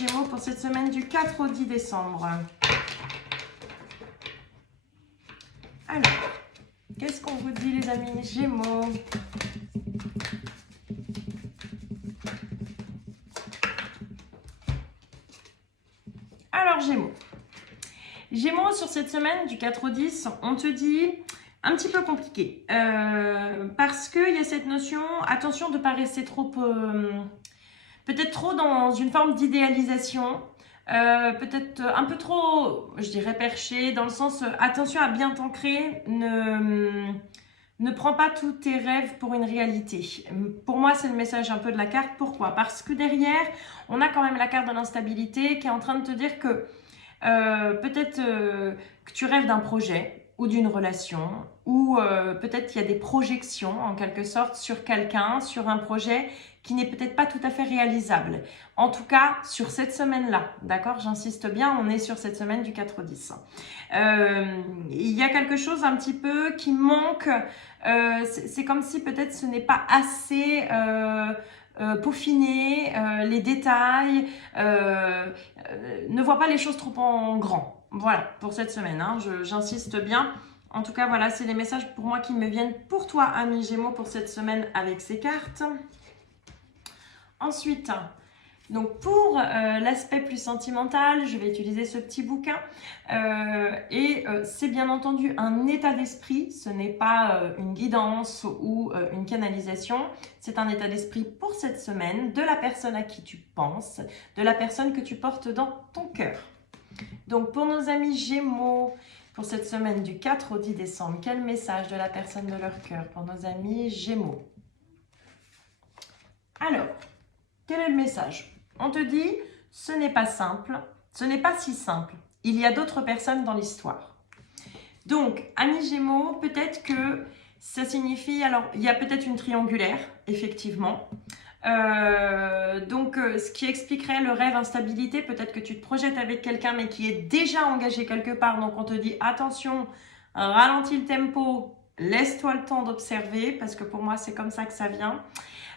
Gémeaux pour cette semaine du 4 au 10 décembre. Alors, qu'est-ce qu'on vous dit les amis Gémeaux? Alors Gémeaux. Gémeaux, sur cette semaine du 4 au 10, on te dit un petit peu compliqué. Parce qu'il y a cette notion, attention de ne pas rester trop, peut-être trop dans une forme d'idéalisation. Peut-être un peu trop, je dirais, perché, dans le sens, attention à bien t'ancrer, ne prends pas tous tes rêves pour une réalité. Pour moi, c'est le message un peu de la carte. Pourquoi? Parce que derrière, on a quand même la carte de l'instabilité qui est en train de te dire que peut-être que tu rêves d'un projet ou d'une relation, ou peut-être qu'il y a des projections en quelque sorte sur quelqu'un, sur un projet qui n'est peut-être pas tout à fait réalisable. En tout cas, sur cette semaine-là, d'accord? J'insiste bien, on est sur cette semaine du 4 au 10. Il y a quelque chose un petit peu qui manque, c'est comme si peut-être ce n'est pas assez... peaufiner les détails, ne vois pas les choses trop en grand. Voilà, pour cette semaine, hein, j'insiste bien. En tout cas, voilà, c'est les messages pour moi qui me viennent pour toi, ami Gémeaux, pour cette semaine avec ces cartes. Ensuite, donc pour l'aspect plus sentimental, je vais utiliser ce petit bouquin c'est bien entendu un état d'esprit, ce n'est pas une guidance ou une canalisation, c'est un état d'esprit pour cette semaine de la personne à qui tu penses, de la personne que tu portes dans ton cœur. Donc pour nos amis Gémeaux, pour cette semaine du 4 au 10 décembre, quel message de la personne de leur cœur pour nos amis Gémeaux? Alors, quel est le message? On te dit, ce n'est pas simple, ce n'est pas si simple. Il y a d'autres personnes dans l'histoire. Donc, amis Gémeaux, peut-être que ça signifie... Alors, il y a peut-être une triangulaire, effectivement. Ce qui expliquerait le rêve instabilité, peut-être que tu te projettes avec quelqu'un, mais qui est déjà engagé quelque part. Donc, on te dit, attention, ralentis le tempo, laisse-toi le temps d'observer, parce que pour moi, c'est comme ça que ça vient.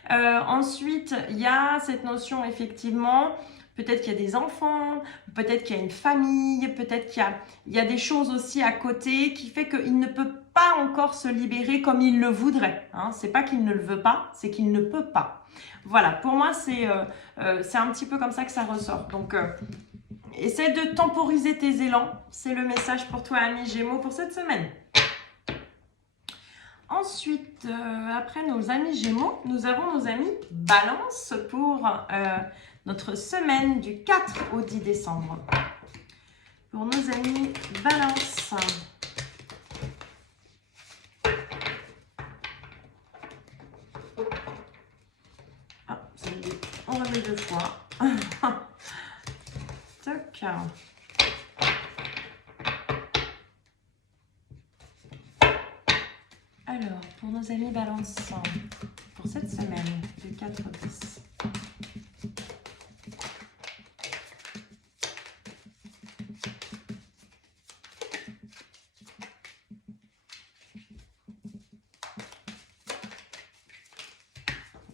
Ensuite, il y a cette notion effectivement, peut-être qu'il y a des enfants, peut-être qu'il y a une famille, peut-être qu'il y a des choses aussi à côté qui fait qu'il ne peut pas encore se libérer comme il le voudrait. Hein. C'est pas qu'il ne le veut pas, c'est qu'il ne peut pas. Voilà, pour moi, c'est un petit peu comme ça que ça ressort. Donc, essaie de temporiser tes élans. C'est le message pour toi, ami Gémeaux, pour cette semaine. Ensuite, après nos amis Gémeaux, nous avons nos amis Balance pour notre semaine du 4 au 10 décembre. Pour nos amis Balance. Ah, on remet deux fois. Toc. Alors, pour nos amis Balance, pour cette semaine, du 4 au 10.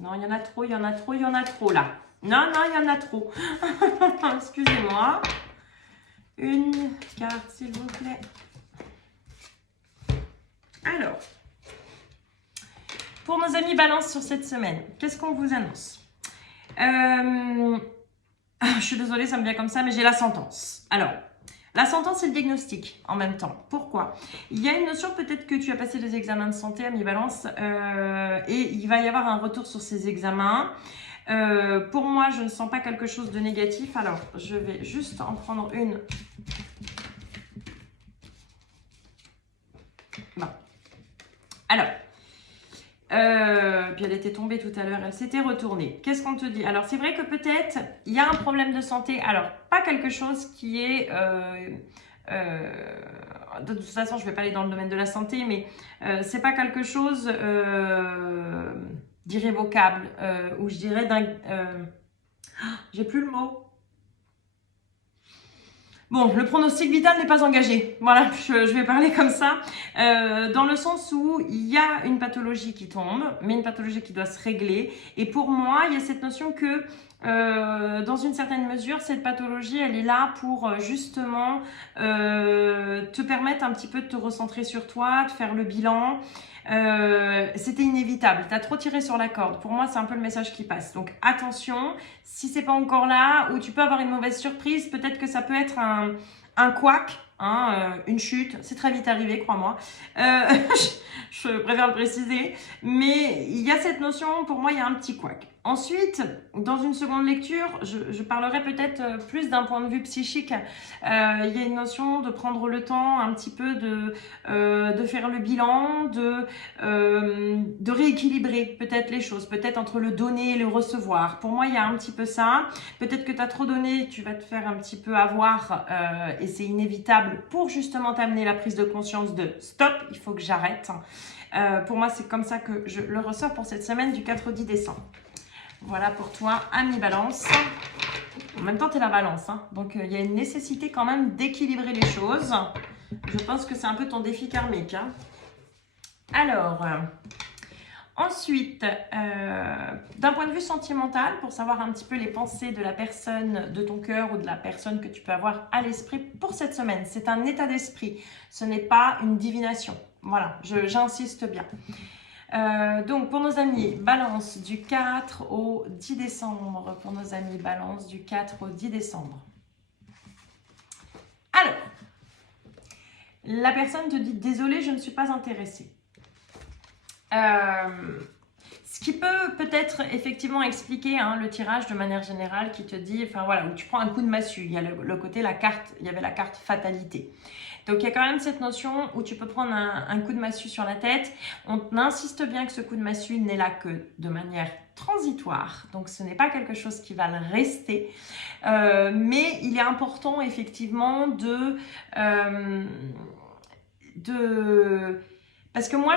Non, il y en a trop, il y en a trop, il y en a trop là. Non, non, il y en a trop. Excusez-moi. Une carte, s'il vous plaît. Alors, pour nos amis Balance sur cette semaine, qu'est-ce qu'on vous annonce? Je suis désolée, ça me vient comme ça, mais j'ai la sentence. Alors, la sentence et le diagnostic en même temps. Pourquoi? Il y a une notion, peut-être que tu as passé des examens de santé, ami Balance, et il va y avoir un retour sur ces examens. Pour moi, je ne sens pas quelque chose de négatif. Alors, je vais juste en prendre une. Bon. Alors, puis elle était tombée tout à l'heure, elle s'était retournée. Qu'est-ce qu'on te dit? Alors, c'est vrai que peut-être, il y a un problème de santé. Alors, pas quelque chose qui est... de toute façon, je ne vais pas aller dans le domaine de la santé, mais c'est pas quelque chose d'irrévocable, ou je dirais d'un... j'ai plus le mot. Bon, le pronostic vital n'est pas engagé. Voilà, je vais parler comme ça. Dans le sens où il y a une pathologie qui tombe, mais une pathologie qui doit se régler. Et pour moi, il y a cette notion que dans une certaine mesure, cette pathologie, elle est là pour justement te permettre un petit peu de te recentrer sur toi, de faire le bilan. C'était inévitable, tu as trop tiré sur la corde. Pour moi, c'est un peu le message qui passe. Donc attention, si c'est pas encore là, ou tu peux avoir une mauvaise surprise, peut-être que ça peut être un couac, hein, une chute, c'est très vite arrivé, crois-moi. Je préfère le préciser, mais il y a cette notion, pour moi, il y a un petit couac. Ensuite, dans une seconde lecture, je parlerai peut-être plus d'un point de vue psychique. Il y a une notion de prendre le temps un petit peu de faire le bilan, de rééquilibrer peut-être les choses, peut-être entre le donner et le recevoir. Pour moi, il y a un petit peu ça. Peut-être que tu as trop donné, tu vas te faire un petit peu avoir et c'est inévitable pour justement t'amener la prise de conscience de stop, il faut que j'arrête. Pour moi, c'est comme ça que je le ressors pour cette semaine du 4 au 10 décembre. Voilà pour toi, ami Balance. En même temps, tu es la Balance, hein. Donc il y a une nécessité quand même d'équilibrer les choses. Je pense que c'est un peu ton défi karmique, hein. Alors, ensuite, d'un point de vue sentimental, pour savoir un petit peu les pensées de la personne de ton cœur ou de la personne que tu peux avoir à l'esprit pour cette semaine, c'est un état d'esprit, ce n'est pas une divination. Voilà, j'insiste bien. Donc pour nos amis Balance du 4 au 10 décembre, pour nos amis Balance du 4 au 10 décembre. Alors, la personne te dit désolé, je ne suis pas intéressée. Ce qui peut-être effectivement expliquer hein, le tirage de manière générale qui te dit, enfin voilà, où tu prends un coup de massue. Il y a le côté, la carte, il y avait la carte fatalité. Donc il y a quand même cette notion où tu peux prendre un coup de massue sur la tête. On insiste bien que ce coup de massue n'est là que de manière transitoire. Donc ce n'est pas quelque chose qui va le rester. Mais il est important effectivement parce que moi,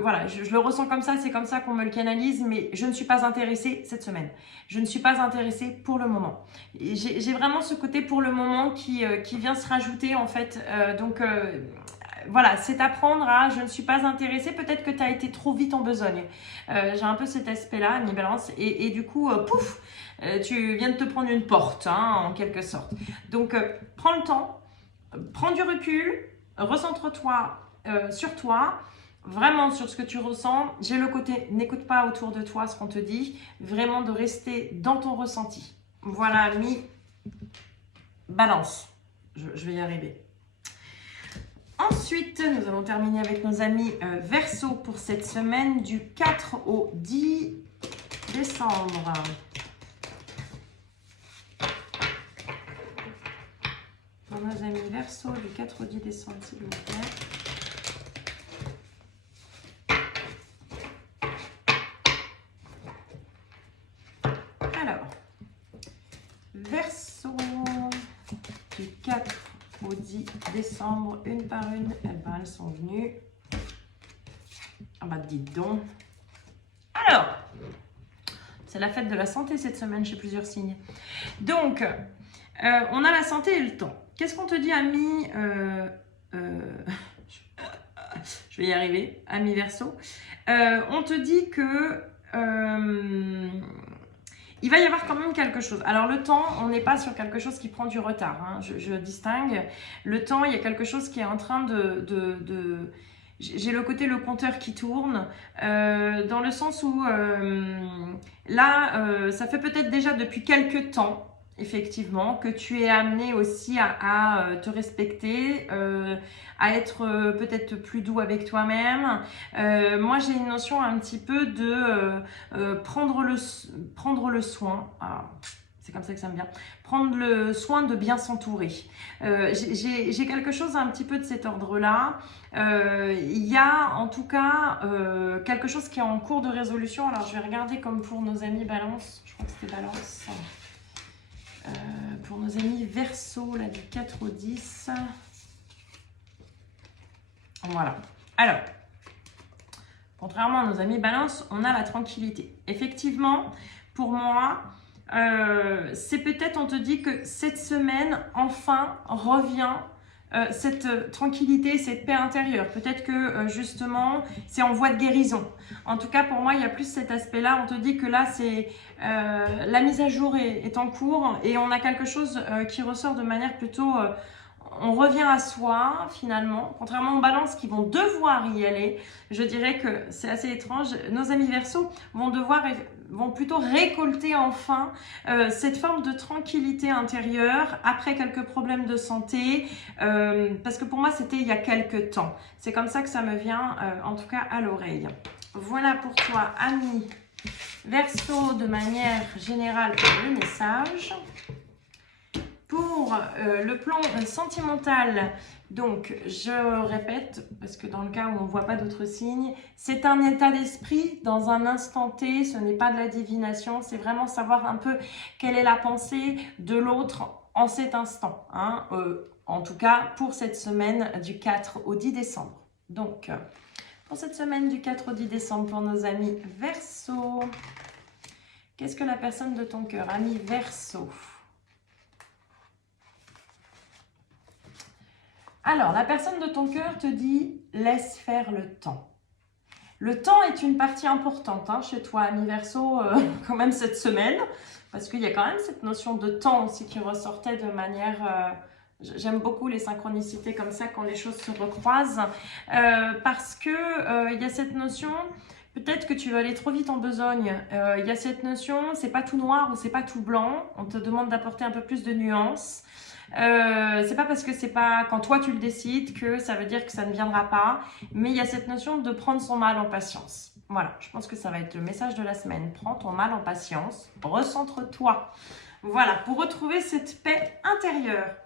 voilà, je le ressens comme ça, c'est comme ça qu'on me le canalise, mais je ne suis pas intéressée cette semaine. Je ne suis pas intéressée pour le moment. J'ai vraiment ce côté pour le moment qui vient se rajouter en fait. Voilà, c'est apprendre à je ne suis pas intéressée. Peut-être que tu as été trop vite en besogne. J'ai un peu cet aspect-là, mi Balance, et du coup, pouf, tu viens de te prendre une porte, hein, en quelque sorte. Donc, prends le temps, prends du recul, recentre-toi sur toi, vraiment sur ce que tu ressens. J'ai le côté, n'écoute pas autour de toi ce qu'on te dit, vraiment de rester dans ton ressenti. Voilà, mi Balance. Je vais y arriver. Ensuite, nous allons terminer avec nos amis Verseau pour cette semaine du 4 au 10 décembre. Pour nos amis Verseau du 4 au 10 décembre, s'il vous plaît. Alors, Verseau du 4 au 10 décembre, une par une, elles sont venues. Ah bah dites donc. Alors, c'est la fête de la santé cette semaine chez plusieurs signes. Donc, on a la santé et le temps. Qu'est-ce qu'on te dit, ami je vais y arriver, ami Verseau. On te dit que il va y avoir quand même quelque chose. Alors le temps, on n'est pas sur quelque chose qui prend du retard, hein. Je distingue. Le temps, il y a quelque chose qui est en train j'ai le côté le compteur qui tourne, dans le sens où là, ça fait peut-être déjà depuis quelques temps, effectivement, que tu es amené aussi à te respecter, à être peut-être plus doux avec toi-même. Moi, j'ai une notion un petit peu de prendre le soin. Ah, c'est comme ça que ça me vient. Prendre le soin de bien s'entourer. J'ai quelque chose un petit peu de cet ordre-là. Il y a en tout cas quelque chose qui est en cours de résolution. Alors, je vais regarder comme pour nos amis Balance. Je crois que c'était Balance. Pour nos amis Verseau, là, du 4 au 10. Voilà. Alors, contrairement à nos amis Balance, on a la tranquillité. Effectivement, pour moi, c'est peut-être, on te dit que cette semaine, enfin, revient cette tranquillité, cette paix intérieure. Peut-être que justement, c'est en voie de guérison. En tout cas, pour moi, il y a plus cet aspect-là. On te dit que là, c'est la mise à jour est en cours et on a quelque chose qui ressort de manière plutôt... on revient à soi finalement, contrairement aux balances qui vont devoir y aller. Je dirais que c'est assez étrange. Nos amis Verseau vont plutôt récolter enfin cette forme de tranquillité intérieure après quelques problèmes de santé, parce que pour moi c'était il y a quelques temps. C'est comme ça que ça me vient en tout cas à l'oreille. Voilà pour toi, ami Verseau, de manière générale pour le message. Pour le plan sentimental, donc je répète, parce que dans le cas où on ne voit pas d'autres signes, c'est un état d'esprit dans un instant T, ce n'est pas de la divination, c'est vraiment savoir un peu quelle est la pensée de l'autre en cet instant, hein, en tout cas pour cette semaine du 4 au 10 décembre. Donc, pour cette semaine du 4 au 10 décembre, pour nos amis Verseau, qu'est-ce que la personne de ton cœur, ami Verseau? Alors, la personne de ton cœur te dit « laisse faire le temps ». Le temps est une partie importante hein, chez toi, ami Verseau, quand même cette semaine, parce qu'il y a quand même cette notion de temps aussi qui ressortait de manière... J'aime beaucoup les synchronicités comme ça, quand les choses se recroisent, parce que il y a cette notion... Peut-être que tu vas aller trop vite en besogne. Il y a cette notion, c'est pas tout noir ou c'est pas tout blanc. On te demande d'apporter un peu plus de nuances. C'est pas parce que c'est pas quand toi tu le décides que ça veut dire que ça ne viendra pas, mais il y a cette notion de prendre son mal en patience. Voilà, je pense que ça va être le message de la semaine. Prends ton mal en patience, recentre-toi. Voilà, pour retrouver cette paix intérieure.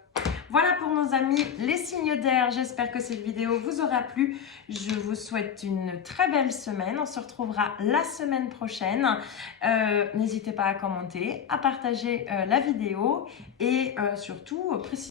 Voilà pour nos amis les signes d'air. J'espère que cette vidéo vous aura plu. Je vous souhaite une très belle semaine. On se retrouvera la semaine prochaine. N'hésitez pas à commenter, à partager la vidéo et surtout préciser